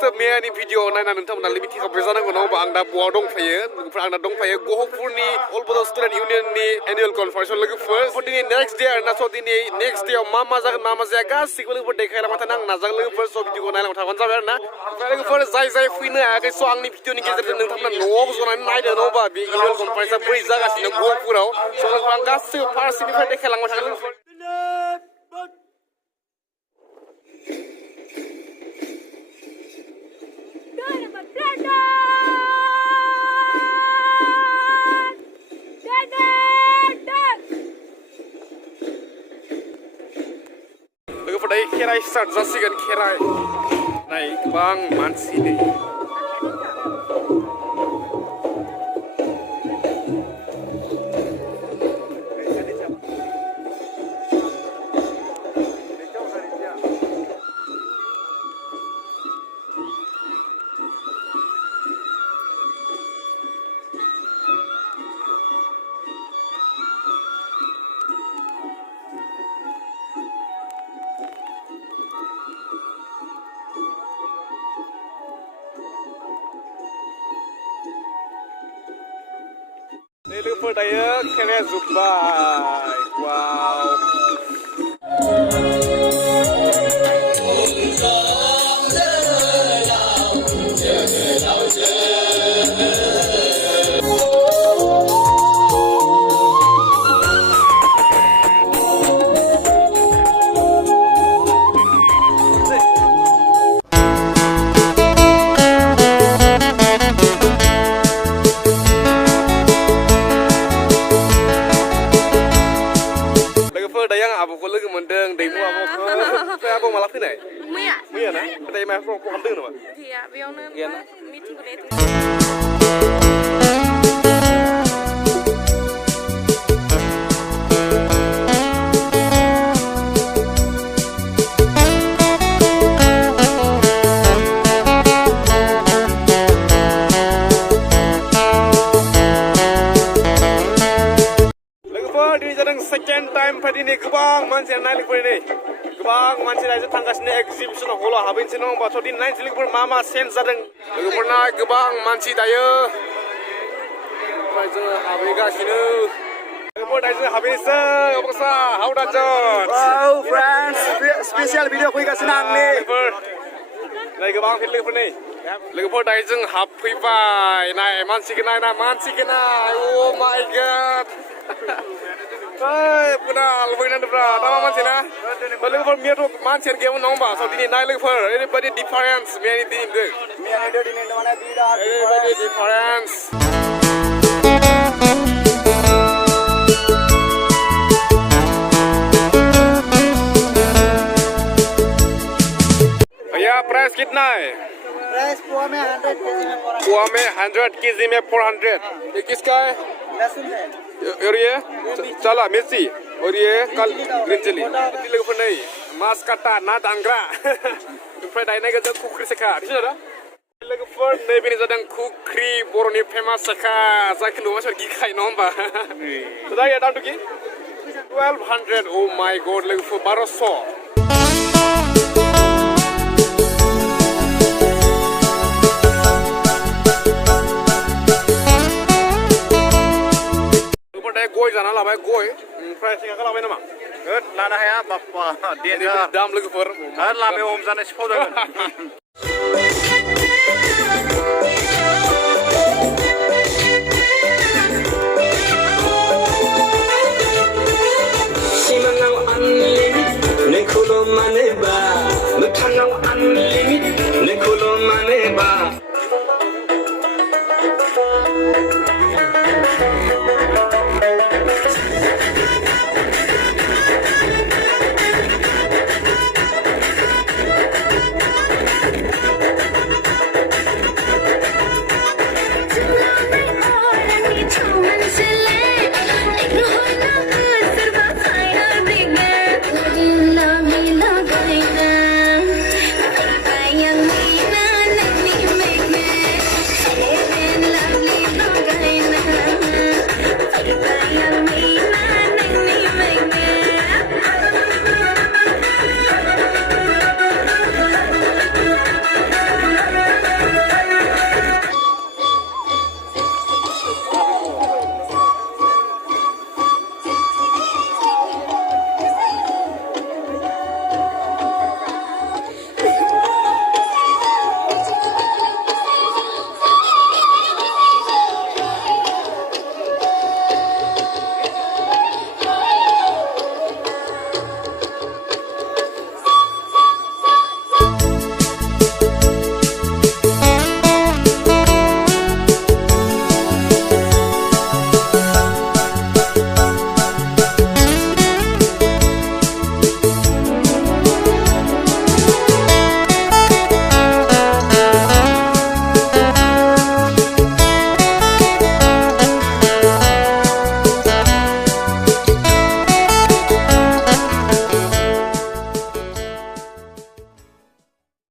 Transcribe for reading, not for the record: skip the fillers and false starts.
first मैयानि video नायना नोंथांमोना मिथिखाबाय जानांगौ नङा होमबा आं दा ब'आव दंफायो लोगोफोर आं दा दंफायो गहपुरनि अल बड' स्टुडेन्ट इउनियननि एनुवेल कनफारेन्सआव लोगोफोर दिनै नेक्स्ट डे आरोना स' दिनै नेक्स्ट डेआव मा जागोन मा जाया गासिखौबो लोगोफोर देखायलांबाय थानो आं नाजागोन लोगोफोर स' भिडिअखौ नायलांबाय थाबानो जाबाय आरोना ओमफ्राय लोगोफोर जाय फैनो हायाखै स' आंनि भिडिअनि गेजेरजों नोंथांमोना न'आव जनानै नायदो नङा होमबा बे एनुवेल कनफारेन्सआ बोरै जागासिनो गहपुराव स' लोगोफोर आं गासैबो फार्स्टनिफ्राय देखायलांबाय थागोन लोगोफोर लोगोफोर दायो खेराइ स्टार्ट जासिगोन खेराइ नाय गोबां मानसि नै लोगोफोर दायो खेराया जोब्बाय वाव आब'खौ लोगो मोनदों दैमु आब'खौ ओमफ्राय आब' माला फैनाय मैया ना दायो माबाफोर खालामदों नामा गैया बेयावनो मिटिंखौ सेकेंड टाइम दिनै गोबां मानसिया नायलोगोफोर नै गोबां मानसि रायजो थांगासिनो एक्जिबिसन हलाव हाबैनोसै नङा होमबा स' दिनै नायनोसै लोगोफोर मा चेन्ज जादों लोगोफोरना गोबां मानसि दायो ओमफ्राय जोङो हाबैगासिनो लोगोफोर दायो जों हाबैनोसै अबस्था हाउ डा जज वाव फ्रेन्ड्स स्पेशल भिडिअ फैगासिनो आंनि नै गोबां लोगोफोर नै लोगोफोर दायो जों हाबफैबाय नाय मानसिखौ नाय अ माय गड Hey, benar, lumayan ada berapa? Nama macam mana? Kalau for me tu macam game nong bah, so ini naik lagi for everybody difference, me ini team tu. Everybody difference. भैया price कितना है? Price poha में 100 kg में 400. पोहा में 100 kg में 400. ये किसका है? लहसुन है. और ये चला मिर्ची और ये कल ग्रीन चिली लोगोफोर नै मास काटा ना दांग्रा ओमफ्राय दायनाय गोजा खुख्रि सेखा थिसोरा लोगोफोर नैबेनि जादों खुख्रि बर'नि फेमास सेखा जायखौ नुबा सोर गिखाय नङा होमबा दायो दाम दुखि 1200 oh my god लोगोफोर 1200 गय जाना लाबाय गय ओमफ्राय सेखाखौ लाबाय नामा होद लानो हाया बाप्पा देन्जार दाम लोगोफोर आरो लामायाव हमजानाय सिखाव जागोन सिमाङाव आनलिमिट नोंखौल' मानोबा मोगथाङाव आनलिमिट नोंखौल' मानोबा